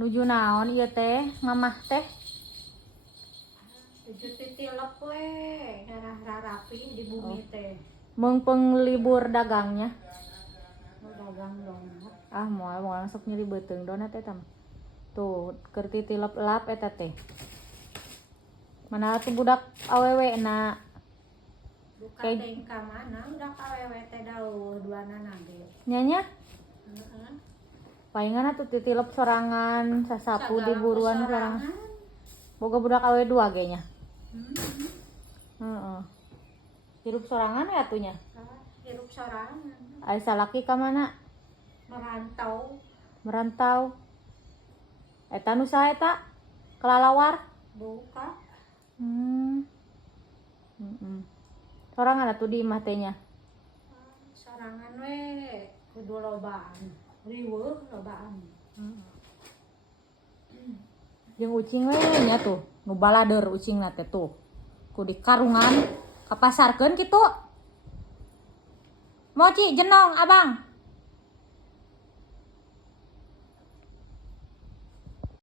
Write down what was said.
Nuju naon ieu teh mamah teh? Nuju titilep we rapi di bumi teh. Meungpeung libur dagangnya. Nu dagang donat. Ah moal langsung nyeri beuteung donat eta mah. Tuh keur titilep-lap eta teh. Mana tuh budak awewena. Buka teh ka mana udah kawewe teh dauh duanana ge. Nyanya Heeh. palingan atuh titilep sorangan sasapu di Sagala buruan sorangan. sorangan. Boga budak awe 2 ge nya. Heeh. Hirup sorangan ya atunya. Hirup sorangan. Ari salaki ka mana? Merantau. Merantau. Eta nu saha eta? Kelalawar. Buka. Sorangan atuh di imah teh nya. Sorangan we kudu lobaan. Riweuh lobaan. Jeung ucing we nya tuh, nu balader ucingna teh tuh. Ku di karungan kapasarkeun kitu. Moci jenong abang.